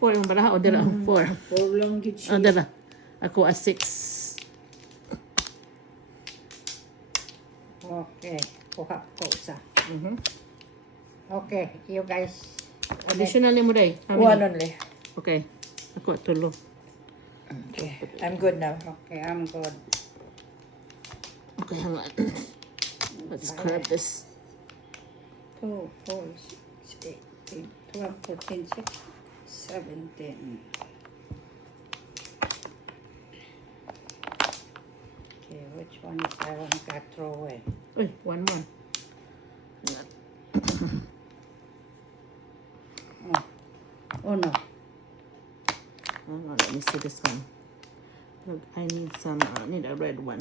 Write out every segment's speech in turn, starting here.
4 yung bala. O, dira. 4. 4 lang gid O, siya. dira. Ako, 6. Okay. Kuha ko isa. Mhm. Okay, you guys. Additional ni mo, day. How One many? only. Okay. Ako, 3. Okay. I'm good now. Okay, I'm good. Okay, hang on. Let's grab this. 2, 4, 6, 8, 12, 14, 16, 17. Okay, which one is I want to throw in? Uy, 1 more. Oh no. Hang on, let me see this one. Look, I need some, need a red one.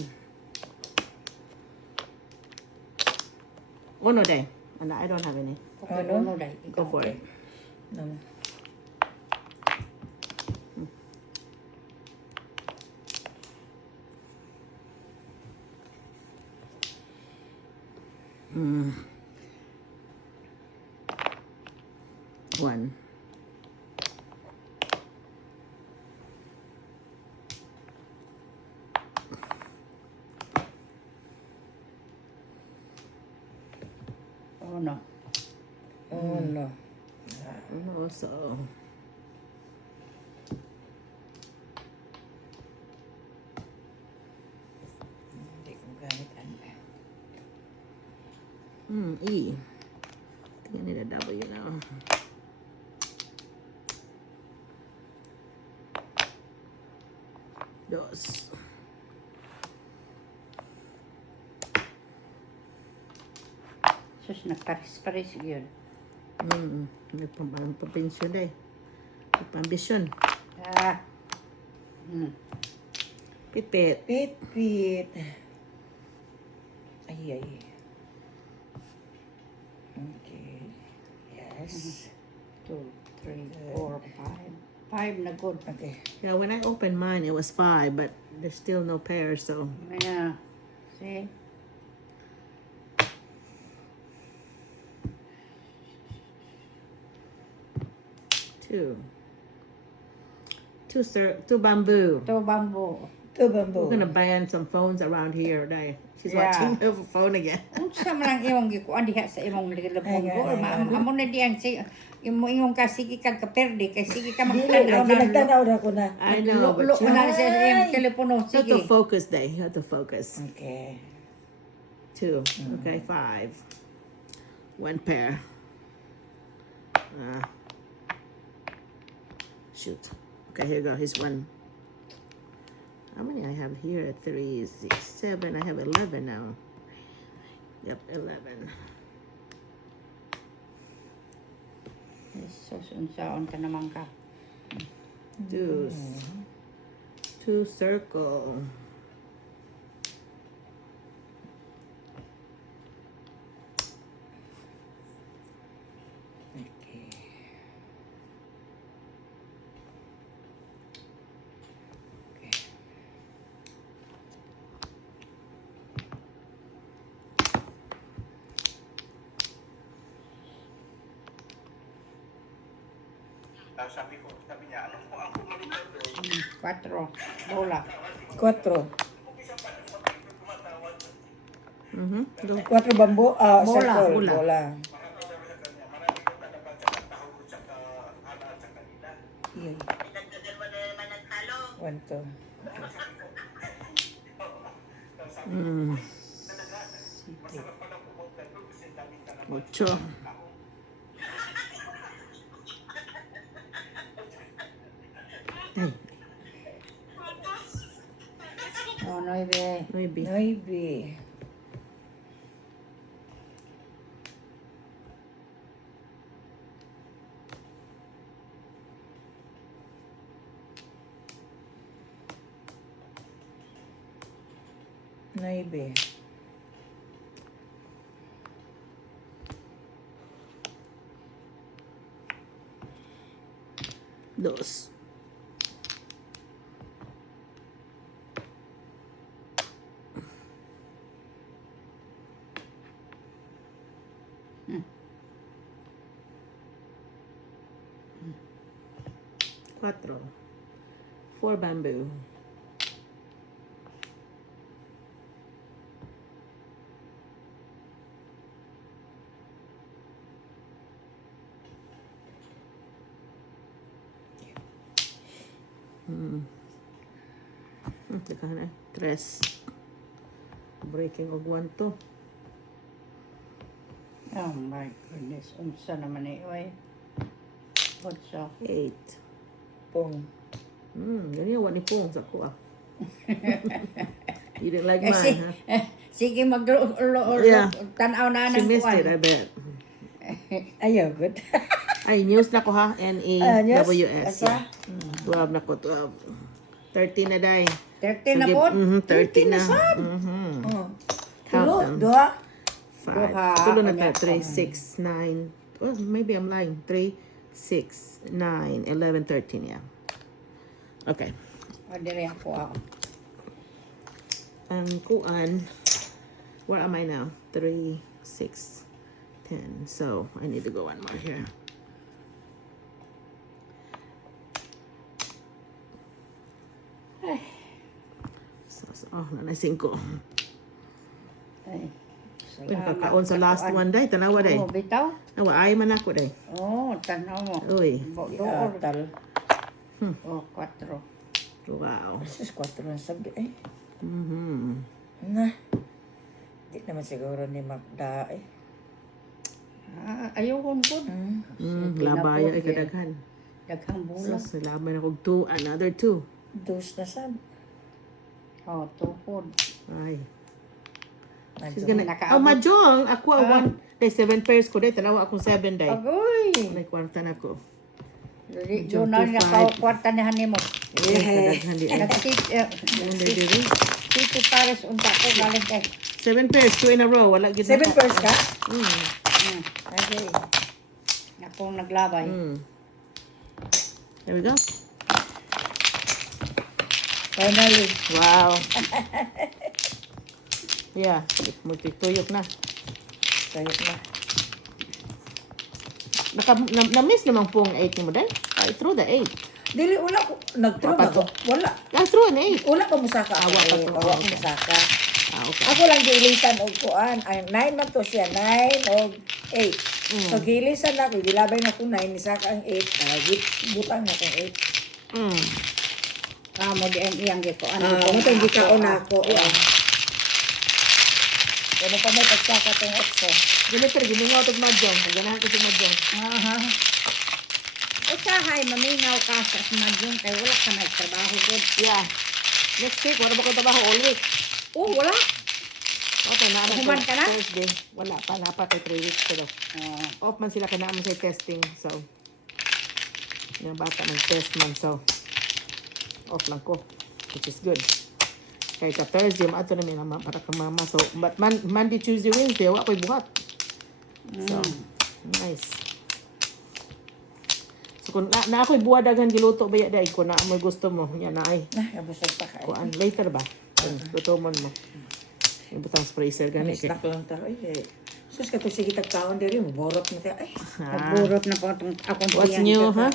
Oh, no, day. And I don't have any. Okay, no? no, dai. Go for it. No. Mm. 1. Oh no. Oh no. And also, Hindi ko gamit ano. E. I think I need a W now. Dos. Sus, nagparis-paris yun. May pampensyon day. May pambisyon. Ah. Hmm. Pit-pit. Pit, pit. Ay, ay. Okay. Yes. 2, 3, 4, 5. 5 na good. Okay. Yeah, when I opened mine, it was 5, but there's still no pair, so. Yeah. See? Two bamboo. Ito bamboo. Ito We're bamboo. gonna ban some phones around here today. She's Yeah. watching her phone again. Unsa man ang imong gikuan diha sa imong telefon Ay, ko? ay, ay. Amo na diyan si imong ka sige kag kaperde kay sige ka Dili, magtanaw lagi na. nagtanaw na ko na. I know, but Lo you na have sa imong telepono to sige. focus day. You have to focus. Okay. 2. Okay, 5. 1 pair. Shoot. Okay, here you go. Here's 1. How many I have here? 3, 6, 7. I have 11 now. Yep, 11. So unsaon ka naman ka? Deuce. 2 circle. Okay. Sabi niya, ano po ang pumalito doon? 4 bola. 4. Go. 4 bamboo. Bola, Circle. bola. Bola. Marami daw sa kanya, marami daw nadapat sa katahod sa ana sa kanila. Yun. Pinagdagan mo na naman nagtalo. 1, 2. Masarap pala pumunta doon kasi daming tanong. 8. Oh, 9. 9. 9. Nueve. 2. 4. 4 bamboo. Teka na. 3. Breaking og 1 to. Oh my goodness. Unsa naman eh, oy. Unsa? 8. Pong. Ganyan wani pong sa ko ah. You didn't like Kasi, mine, huh? sige Yeah. tanaw na She ng missed it, I kuwan. bet. Ayaw, good. Ay, news na ko ha. N-A-W-S. Asa? Yeah. 12 na ko, 12. 13 na day. 13 na po? 13 na. Oh. Count Tulo, them. duha. 5. Tulo na Unya, tayo. 3, 6, 9. Oh, maybe I'm lying. 3, 6, 9, 11, 13. Yeah. Okay. O, dire ako ako. Ang kuan, where am I now? 3, 6, 10. So, I need to go one more here. Oh, nanay 5. Ay. Uy, nakakaon sa last one day. Tanawa day. Oh, bitaw? Nawa, ay man ako day. Oh, tanaw mo. Uy. Doon. Atal. Oh, 4. Wow. Sus, 4 na sabi. Eh. Mhm. Na. Di naman siguro ni Magda eh. Ayaw kong po. Labaya ay kadaghan. Daghang So, bulag. salaman ako 2, another 2. Dos na sab. Oh, tuhod. Ay. She's Medyo. gonna, Nakaabot. oh, mahjong. Ako, 1, day 7 pairs ko day. Tanawa akong 7 day. Agoy! May kwarta na ko. Doon na nakakwarta ni Hanimo. Kadaghan di ay. Day diri. Titi Paris, unta ko galing kay. 7 pairs, 2 in a row. Wala gid 7 pairs ka? Okay. Akong naglabay. There we go. Finally. Wow. Yeah, multituyok na. Kaya na. Na-miss naman pong 8 mo day. I threw the 8. Dili, wala ko. Nag-true ba ko? Wala. I threw an 8. Wala ko musaka. Awa ka to. Awa ko musaka. Okay. Ako lang giilisan og kuan. Ay 9 man to siya, 9 og 8. So giilisan na ko, gilabay na ko 9 ni saka ang 8. Butang na kong 8. Mo di ang iyang gito. Mo tong gikaon na ako. Ano pa may pagsaka tong 8. Giniter, giningaw ito mahjong. Ganahan ko si mahjong. Aha. Usahay, mamingaw ka sa madyon kay wala ka nagtrabaho good. Yeah. Next week, wala ba ko trabaho all week? Oh, wala. Okay, na Human ka na? Thursday. Wala pa, napat ay 3 weeks ko daw. Off man sila kanaan sa testing. So, yung bata mag-test man. So, off lang ko. Which is good. Kaya ka Thursday, maato na may mama para ka mama. So, but Monday, Tuesday, Wednesday, wala ko'y buhat. So, nice. So, kung na ako'y buwadaghan giluto ba yan, dahil kung na mo gusto mo, yan na ay. Nabusog pa ka. Kuan, later ba? Lutomon mo. Yung butang freezer gani. Snack lang ta. Ay, sus ka to sige tagkaon diri mo borot mo ta. Ay. Nagburot na po akong What's tiyang new, dito. ha?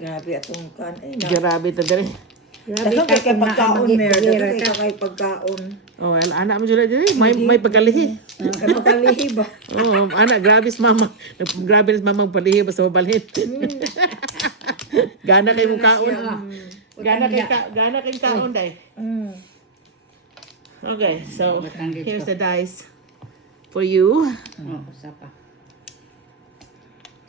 Grabe atong kan. Ay, Grabe to dere. Grabe Daghang ka kay kung pagkaon mer, naamagigilira daghang ka. kay pagkaon. Oh, well, anak mo dyan dere. May pagkalihi. Kay pagkalihi ba? Oh, anak, grabe si mama. Grabe si mama palihi basta mabalhin. Gana kay mong kaon. Gana kay kaon, day. Okay, so here's the dice for you. Oh, usa pa.